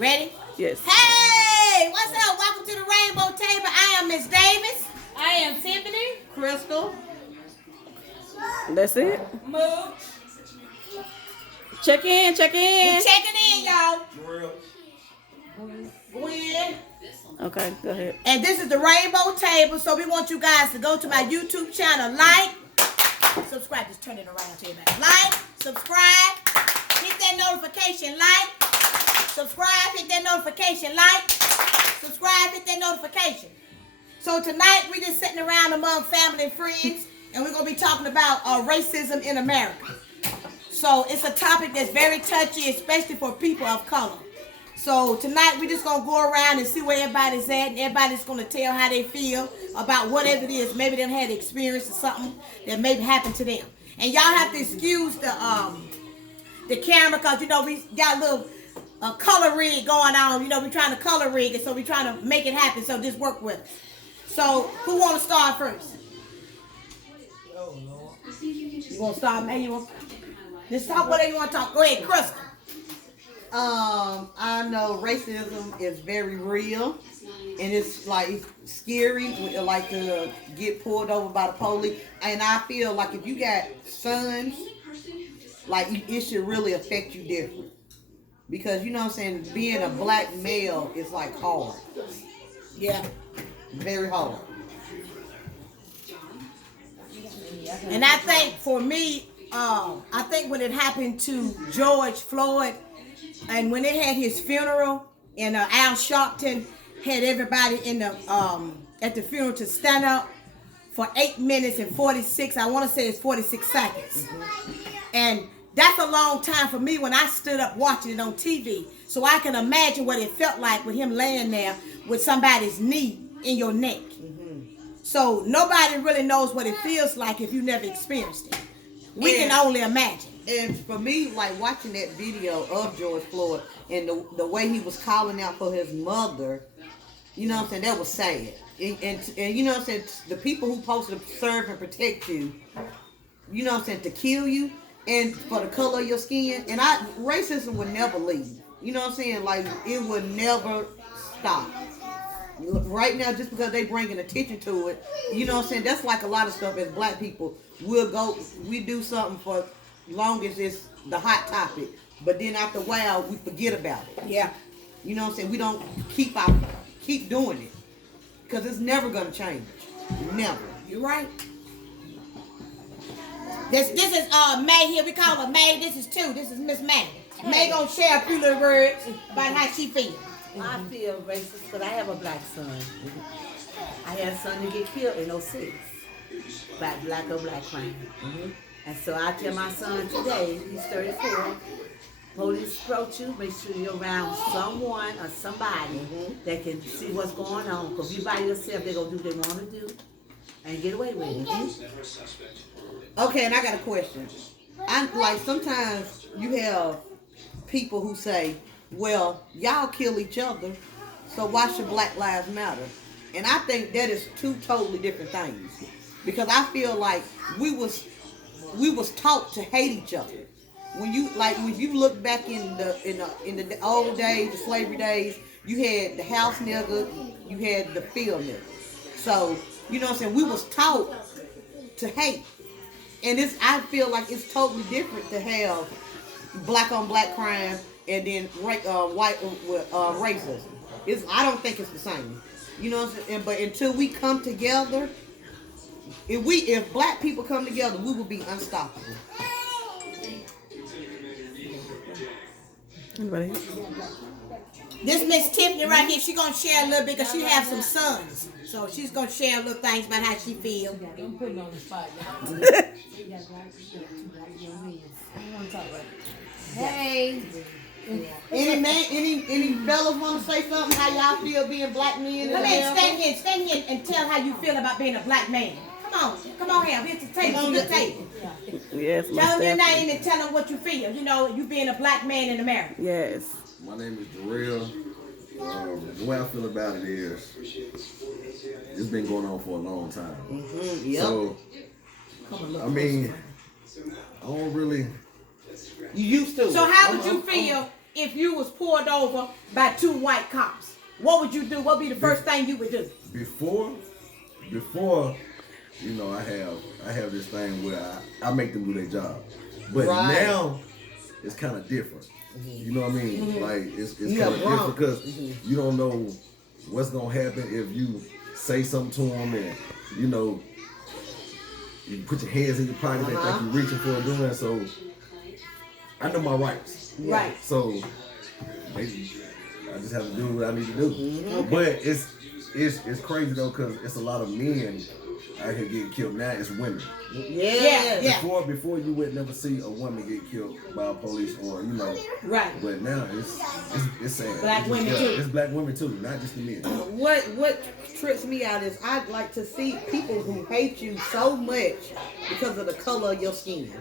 Ready? Yes. Hey, what's up? Welcome to the Rainbow Table. I am Miss Davis. I am Tiffany. Crystal. That's it. Move. Check in. We're checking in, y'all. Gwen. Okay, go ahead. And this is the Rainbow Table, so we want you guys to go to my YouTube channel, like, subscribe. Just turn it around to everybody. Like, subscribe, hit that notification, like, subscribe, hit that notification, like, subscribe, hit that notification. So tonight we just sitting around among family and friends, and we're gonna be talking about racism in America. So it's a topic that's very touchy, especially for people of color. So tonight we're just gonna go around and see where everybody's at, and everybody's gonna tell how they feel about whatever it is. Maybe they had experience or something that maybe happened to them. And y'all have to excuse the camera, because you know we got a little color rig going on. You know we're trying to color rig it, so we're trying to make it happen. So just work with us. So who want to start first? You want to start, man? You want? Just talk whatever you want to talk. Go ahead, Crystal. I know racism is very real, and it's like scary, like to get pulled over by the police. And I feel like if you got sons, like it should really affect you different, because you know what I'm saying, being a black male is like hard. Yeah. Very hard. And I think for me, I think when it happened to George Floyd, and when they had his funeral, and Al Sharpton had everybody in the at the funeral to stand up for 8 minutes and 46, I want to say it's 46 seconds. And that's a long time for me when I stood up watching it on TV. So I can imagine what it felt like with him laying there with somebody's knee in your neck. So nobody really knows what it feels like if you never experienced it. We can only imagine. And for me, like watching that video of George Floyd and the way he was calling out for his mother, you know what I'm saying, that was sad. And you know what I'm saying, the people who supposed to serve and protect you, you know what I'm saying, to kill you and for the color of your skin, and racism would never leave. You know what I'm saying, like it would never stop. Right now, just because they bringing attention to it, you know what I'm saying, that's like a lot of stuff as black people. We do something for long as it's the hot topic, but then after a while we forget about it. Yeah. You know what I'm saying? We don't keep doing it, because it's never gonna change. Never. You're right. This is May here. We call her May. This is two. This is Miss May. May gonna share a few little words about how she feels. I feel racist because I have a black son. I had a son to get killed in 06 by black or black crime. And so I tell my son today, he's 34, police approach you, make sure you're around someone or somebody that can see what's going on. Because if you by yourself, they're going to do what they want to do and get away with it. Okay, and I got a question. Sometimes you have people who say, well, y'all kill each other, so why should Black Lives Matter? And I think that is two totally different things. Because I feel like we was taught to hate each other. When you look back in the old days, the slavery days, you had the house nigga, you had the field nigga. So, you know what I'm saying, we was taught to hate. And I feel like it's totally different to have black on black crime and then white racism. I don't think it's the same. You know what I'm saying? But until we come together, if black people come together, we will be unstoppable. Anybody? This Miss Tiffany right here, she gonna share a little bit because she have some sons. So she's gonna share a little things about how she feel. Don't put me on the spot, y'all. Hey. Any fellas want to say something? How y'all feel being black men? Come in, stand here and tell how you feel about being a black man. Come on here. Here's the table. It's a good table. Yes, Tell them your name and tell them what you feel. You know, you being a black man in America. Yes. My name is Jarrell. The way I feel about it is, it's been going on for a long time. Yep. So, I mean, I don't really. You used to. So how would you feel if you was pulled over by 2 white cops? What would you do? What would be the first thing you would do? Before, you know, I have this thing where I make them do their job. But Right. now it's kind of different. You know what I mean? Like it's kind Yeah, of different bro. because you don't know what's gonna happen if you say something to them and you know you put your hands in your pocket they think you're reaching for doing. So I know my rights. Right. So I just have to do what I need to do. But it's crazy though because it's a lot of men out here getting killed. Now it's women. Yeah. Before you would never see a woman get killed by a police or you know. Right. But now it's sad. Black women too. It's black women too, not just the men. What trips me out is I'd like to see people who hate you so much because of the color of your skin.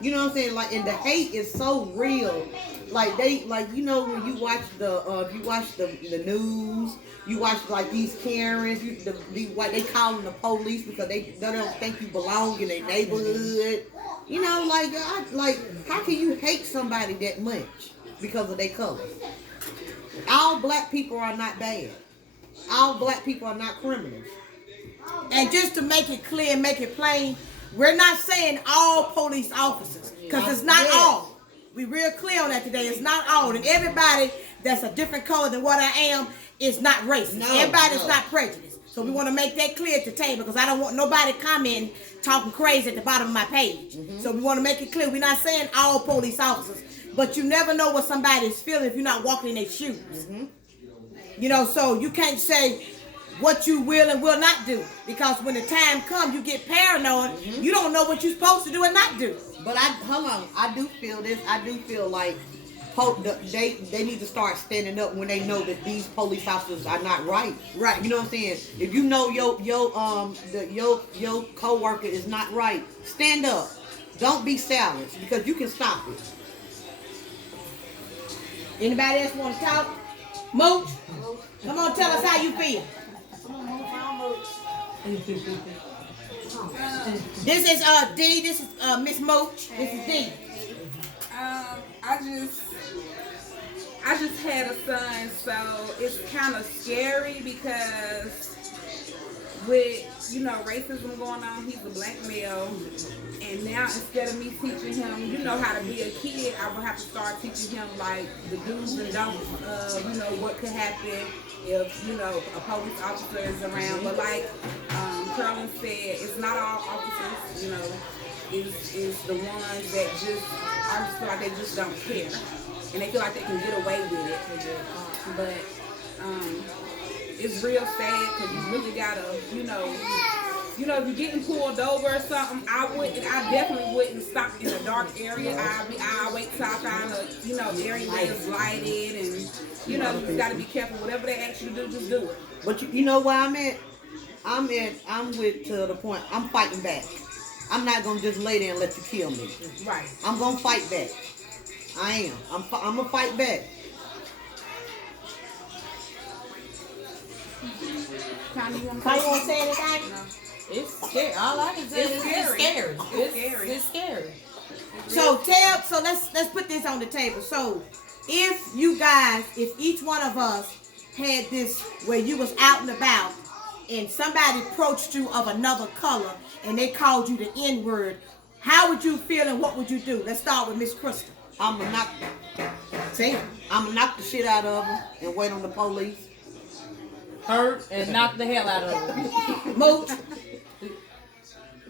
You know what I'm saying? Like, and the hate is so real. Like you know, when you watch the news, you watch like these Karens, they call them the police because they don't think you belong in their neighborhood. You know, how can you hate somebody that much because of their color? All black people are not bad. All black people are not criminals. And just to make it clear, make it plain, we're not saying all police officers, because it's not all. We real clear on that today. It's not all. And everybody that's a different color than what I am is not racist. No, Everybody's no. not prejudiced. So we want to make that clear at the table because I don't want nobody commenting, talking crazy at the bottom of my page. So we want to make it clear. We're not saying all police officers, but you never know what somebody's feeling if you're not walking in their shoes. You know, so you can't say what you will and will not do because when the time comes, you get paranoid. You don't know what you're supposed to do and not do. But I do feel this. I do feel like they need to start standing up when they know that these police officers are not right. Right. You know what I'm saying? If you know your coworker is not right, stand up. Don't be silenced because you can stop it. Anybody else want to talk? Mooch, come on, tell us how you feel. This is D. This is Miss Mooch. This is D. I just had a son, so it's kind of scary because with, you know, racism going on, he's a black male, and now instead of me teaching him, you know, how to be a kid, I will have to start teaching him, like, the do's and don'ts of, you know, what could happen if, you know, a police officer is around. But like Carolyn said, it's not all officers, you know, it's the ones that just, I just feel like they just don't care. And they feel like they can get away with it. But it's real sad because you really gotta, you know, if you're getting pulled over or something, I definitely wouldn't stop in a dark area. I wait till I find a, you know, area where it's lighted and, you know, you gotta be careful. Whatever they ask you to do, just do it. But you know where I'm at? I'm with to the point. I'm fighting back. I'm not gonna just lay there and let you kill me. Right. I'm gonna fight back. I am. I'm gonna fight back. Connie, you want Connie, you want to say anything? It's scary. All I can say is it's scary. It's scary. So let's put this on the table. So if each one of us had this where you was out and about and somebody approached you of another color and they called you the N-word, how would you feel and what would you do? Let's start with Miss Crystal. I'm gonna knock the shit out of them and wait on the police. Hurt and knock the hell out of them. Mooch,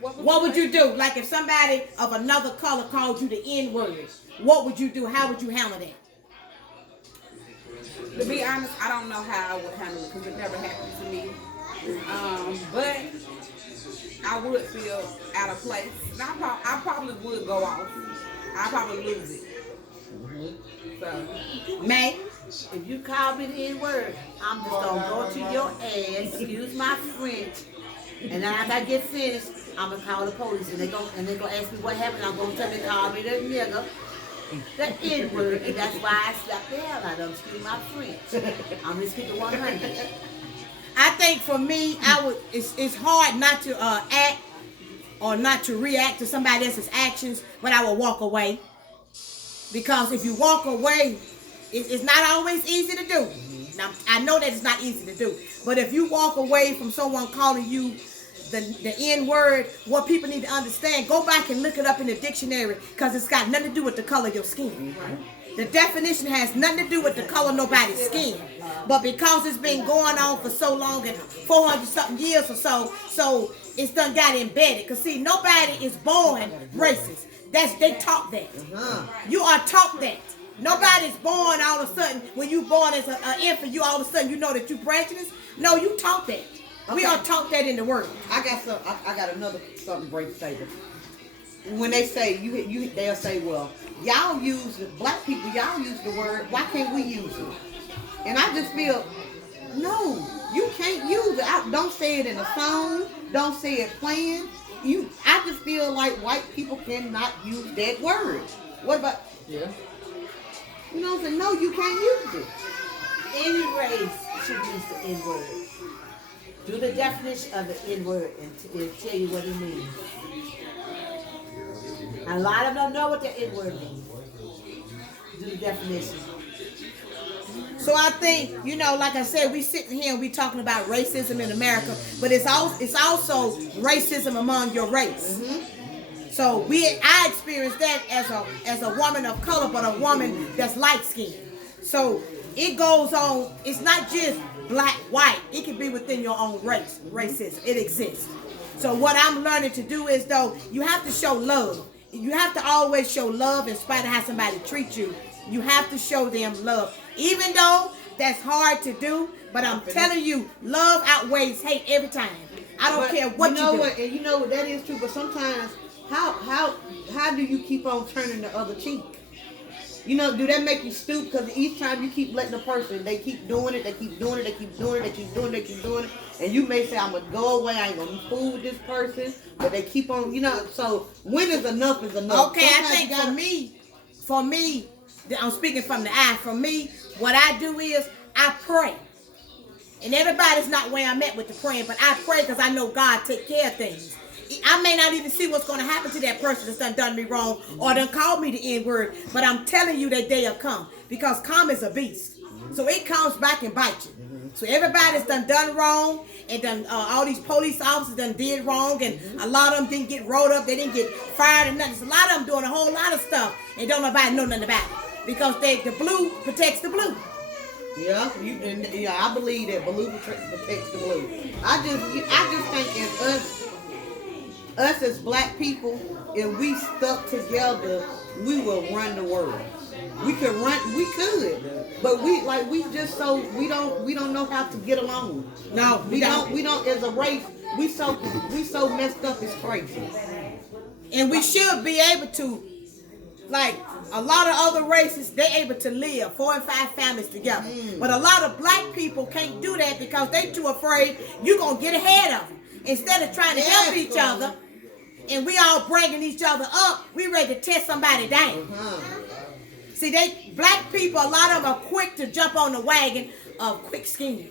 what would you do? Like if somebody of another color called you the N-word, what would you do? How would you handle that? To be honest, I don't know how I would handle it because it never happened to me. But I would feel out of place. And I probably would go off. I probably lose it. So, May? If you call me the N-word, I'm just gonna go to your ass, excuse my French, and then after I get finished, I'm gonna call the police, and they gonna ask me what happened. I'm gonna tell them they called me the nigga, the N-word, and that's why I slapped the hell out of them, excuse my French. I'm just keeping 100. I think for me, it's hard not to act or not to react to somebody else's actions, but I will walk away. Because if you walk away, It's not always easy to do. Now, I know that it's not easy to do. But if you walk away from someone calling you the N word, what people need to understand, go back and look it up in the dictionary, because it's got nothing to do with the color of your skin. The definition has nothing to do with the color of nobody's skin. But because it's been going on for so long, and 400 something years or so it's done got embedded. Because see, nobody is born racist. They taught that. You are taught that. Nobody's born all of a sudden, when you born as an infant, you all of a sudden you know that you prejudiced. No, you taught that. We are taught that in the world. I got another something great to say. When they say they'll say, well, y'all use it, black people, y'all use the word, why can't we use it? And I just feel, no, you can't use it. Don't say it in a song, don't say it playing. I just feel like white people cannot use that word. What about? Yeah. You know what I'm saying? No, you can't use it. Any race should use the N-word. Do the definition of the N-word and it'll tell you what it means. A lot of them don't know what the N-word means. Do the definition. So I think, like I said, we sitting here and we talking about racism in America, but it's also racism among your race. So I experienced that as a woman of color, but a woman that's light skinned. So it goes on. It's not just black, white. It can be within your own race. Racism, it exists. So what I'm learning to do is, though, you have to show love. You have to always show love in spite of how somebody treats you. You have to show them love, even though that's hard to do. But I'm telling you, love outweighs hate every time. I don't care what you do. What, and you know what, that is true. But sometimes, how do you keep on turning the other cheek? Do that make you stupid? Because each time you keep letting the person, they keep doing it, they keep doing it, they keep doing it, they keep doing it, they keep doing it. And you may say, I'm going to go away, I ain't going to fool with this person. But they keep on, so when is enough is enough. Okay, sometimes I think for me, I'm speaking from the eye. For me, what I do is I pray. And everybody's not where I'm at with the praying, but I pray because I know God take care of things. I may not even see what's going to happen to that person that's done me wrong or done called me the N-word, but I'm telling you that day will come, because karma is a beast. So it comes back and bites you. So everybody's done wrong, and done all these police officers did wrong, and a lot of them didn't get rolled up, they didn't get fired and nothing. So a lot of them doing a whole lot of stuff and don't nobody know nothing about it, because the blue protects the blue. Yeah, I believe that blue protects the blue. I just think if us as black people, if we stuck together, we will run the world. We could, but we don't know how to get along. No, we don't as a race. We so messed up, it's crazy. And we should be able to, like a lot of other races, they're able to live 4 and 5 families together. But a lot of black people can't do that because they too afraid you're going to get ahead of them. Instead of trying to help each other, and we all bringing each other up, we ready to tear somebody down. See, black people, a lot of them are quick to jump on the wagon of quick scheming.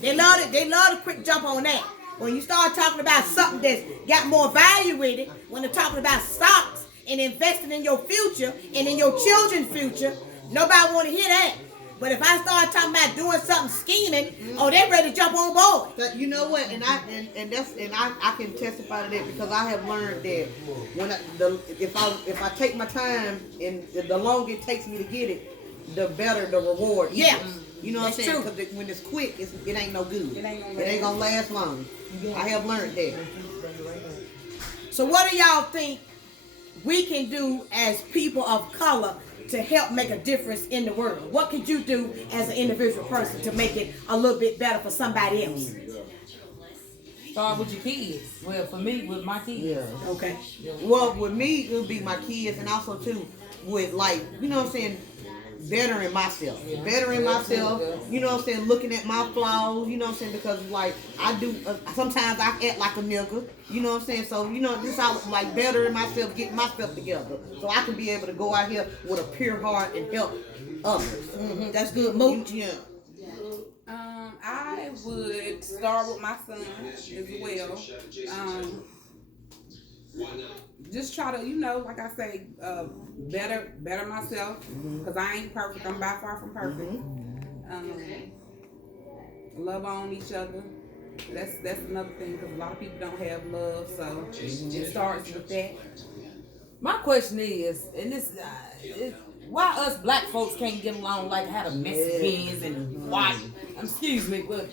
They love to quick jump on that. When you start talking about something that's got more value with it, when they're talking about stocks and investing in your future and in your children's future, nobody want to hear that. But if I start talking about doing something scheming, they're ready to jump on board. But you know what? And I can testify to that, because I have learned that if I take my time, and the longer it takes me to get it, the better the reward is. Yeah. You know what I'm saying? Because when it's quick, it ain't no good. It ain't gonna last long. I have learned that. So what do y'all think we can do as people of color to help make a difference in the world? What could you do as an individual person to make it a little bit better for somebody else? Start with your kids. Well, for me, with my kids. Yeah. Okay. Well, with me, it would be my kids, and also too with, like, you know what I'm saying, bettering myself. Bettering myself, you know what I'm saying, looking at my flaws, you know what I'm saying, because, like, I do, sometimes I act like a nigga, you know what I'm saying, so, this I like bettering myself, getting myself together, so I can be able to go out here with a pure heart and help others. That's good. Mooch. Yeah. I would start with my son as well. just try to, like I say, better myself, because I ain't perfect. I'm by far from perfect. Love on each other. That's another thing, because a lot of people don't have love, so it starts with that. My question is, and why us black folks can't get along like how the Mexicans and white, excuse me, but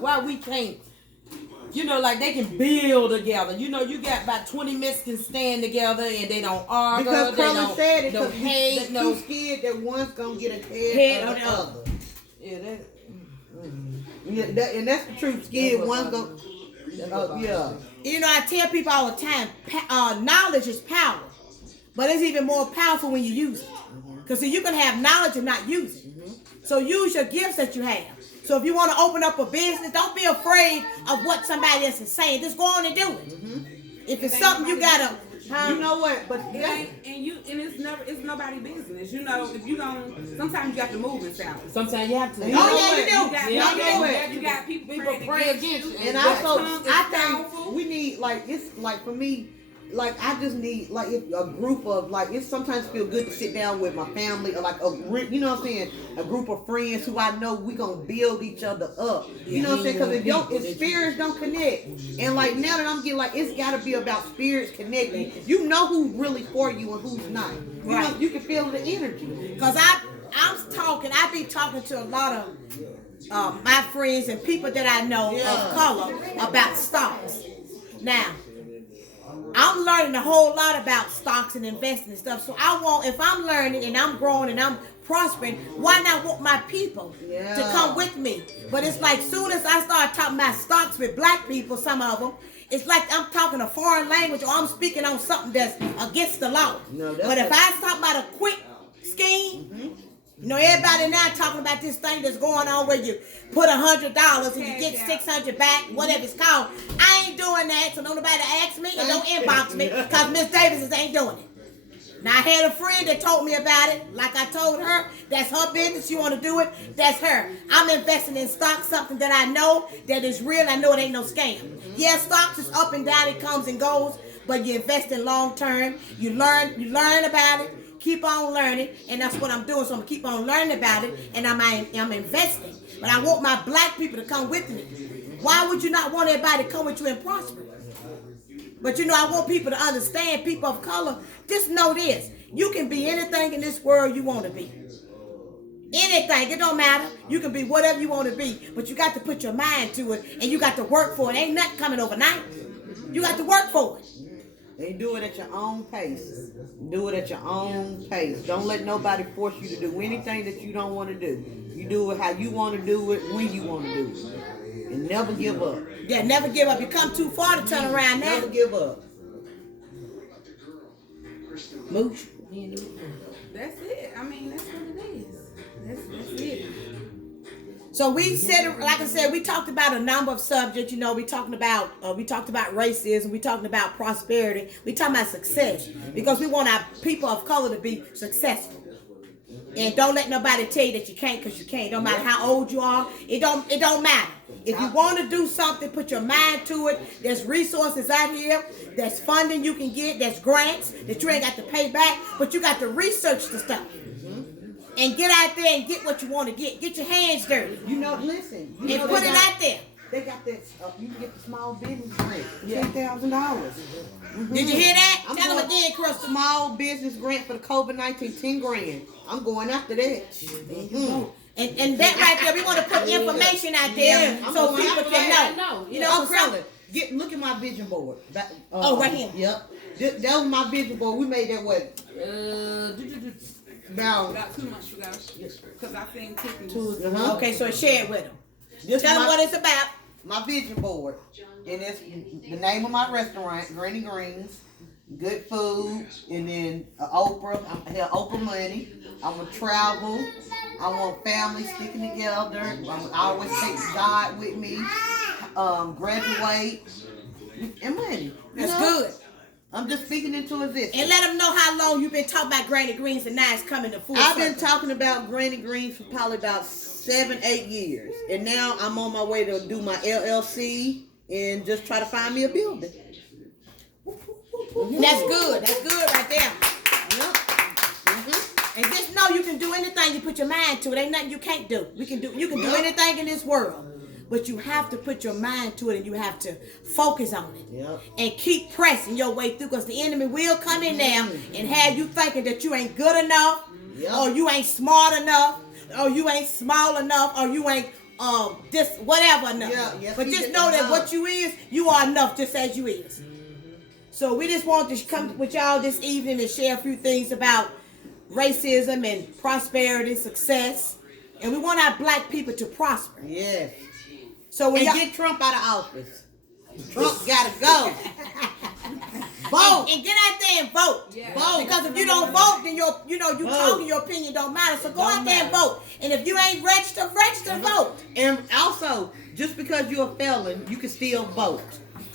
why we can't, like they can build together. You got about 20 Mexicans stand together and they don't argue. Because Carla said it, because hate, they're too scared that one's gonna get ahead of the other. Yeah, and that's the truth. Scared one's gonna. Yeah. I tell people all the time, knowledge is power, but it's even more powerful when you use it. Because you can have knowledge and not use it. So use your gifts that you have. So if you want to open up a business, don't be afraid of what somebody else is saying. Just go on and do it. If it's something you gotta, you know what? But it ain't, it's nobody's business. If you don't, sometimes you have to move in silence. Sometimes you have to. you do. You got people pray against you. And I think we need, like, it's like for me, like I just need, like, if a group of, like, it sometimes feel good to sit down with my family, or like you know what I'm saying, a group of friends who I know we gonna build each other up. You know what I'm saying? Because if spirits don't connect, and like now that I'm getting, like, it's gotta be about spirits connecting. You know who's really for you and who's not. You know, you can feel the energy. Because I be talking to a lot of my friends and people that I know of color about stocks. Now, I'm learning a whole lot about stocks and investing and stuff. So if I'm learning and I'm growing and I'm prospering, why not want my people to come with me? But it's like soon as I start talking about stocks with black people, some of them, it's like I'm talking a foreign language, or I'm speaking on something that's against the law. But if I talk about a quick scheme, everybody now talking about this thing that's going on where you put $100 and you get $600 back, whatever it's called. I ain't doing that, so don't nobody ask me and don't inbox me, because Miss Davis ain't doing it. Now, I had a friend that told me about it. Like I told her, that's her business. She want to do it, that's her. I'm investing in stocks, something that I know that is real. I know it ain't no scam. Yeah, stocks is up and down. It comes and goes, but you invest in long term. You learn about it. Keep on learning, and that's what I'm doing. So I'm gonna keep on learning about it, and I'm investing. But I want my black people to come with me. Why would you not want everybody to come with you and prosper? But I want people to understand, people of color, just know this. You can be anything in this world you want to be. Anything, it don't matter. You can be whatever you want to be, but you got to put your mind to it, and you got to work for it. Ain't nothing coming overnight. You got to work for it. And do it at your own pace. Do it at your own pace. Don't let nobody force you to do anything that you don't want to do. You do it how you want to do it, when you want to do it. And never give up. Yeah, never give up. You come too far to turn around now. Never give up. Mooch. That's it. I mean, that's what it is. That's it. So we said, like I said, we talked about a number of subjects. We talked about racism. We talked about prosperity. We talking about success, because we want our people of color to be successful. And don't let nobody tell you that you can't, because you can't. Don't matter how old you are. It don't matter. If you want to do something, put your mind to it. There's resources out here. There's funding you can get. There's grants that you ain't got to pay back, but you got to research the stuff. And get out there and get what you want to get. Get your hands dirty. Listen. And put it out there. They got that. You can get the small business grant, $10,000. Did you hear that? Tell them again, Crystal. Small business grant for the COVID-19, $10,000. I'm going after that. And that right there, we want to put information out there so people can know. Look at my vision board. Right here. Yep. That was my vision board. We made that what? About 2 months ago. Because I think Okay, so share it with them. Tell them what it's about. My vision board. And it's the name of my restaurant, Granny Greens. Good food. And then Oprah. I have Oprah money. I want travel. I want family sticking together. I always take God with me. Graduate. And money. That's good. I'm just speaking into existence. And let them know how long you've been talking about Granny Greens, and now it's coming to full I've circle. been talking about Granny Greens for probably about 7-8 years. And now I'm on my way to do my LLC and just try to find me a building. That's good. That's good right there. And just know you can do anything you put your mind to. It ain't nothing you can't do. You can do anything in this world. But you have to put your mind to it and you have to focus on it. Yep. And keep pressing your way through because the enemy will come in there and have you thinking that you ain't good enough, or you ain't smart enough, or you ain't small enough, or you ain't this whatever enough. Yes, but he just did know that enough. what you is, you are enough just as you is. So we just want to come with y'all this evening and share a few things about racism and prosperity, success. And we want our black people to prosper. Yes. So when And y'all get Trump out of office. Trump gotta go. Vote. and get out there and vote. Yeah. Vote. Because if you don't vote, then you talking, your opinion don't matter. So go out there and vote. And if you ain't registered, vote. And also, just because you're a felon, you can still vote.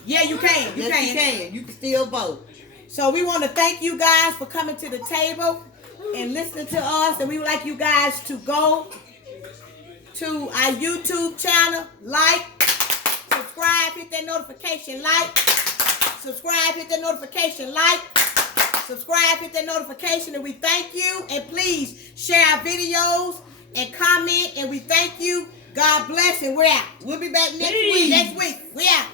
Yeah, you can. You can. You can still vote. So we want to thank you guys for coming to the table and listening to us. And we would like you guys to go to our YouTube channel, like, subscribe, hit that notification, subscribe, hit that notification, and we thank you. And please share our videos and comment, and we thank you. God bless, and we're out. We'll be back next week. We out.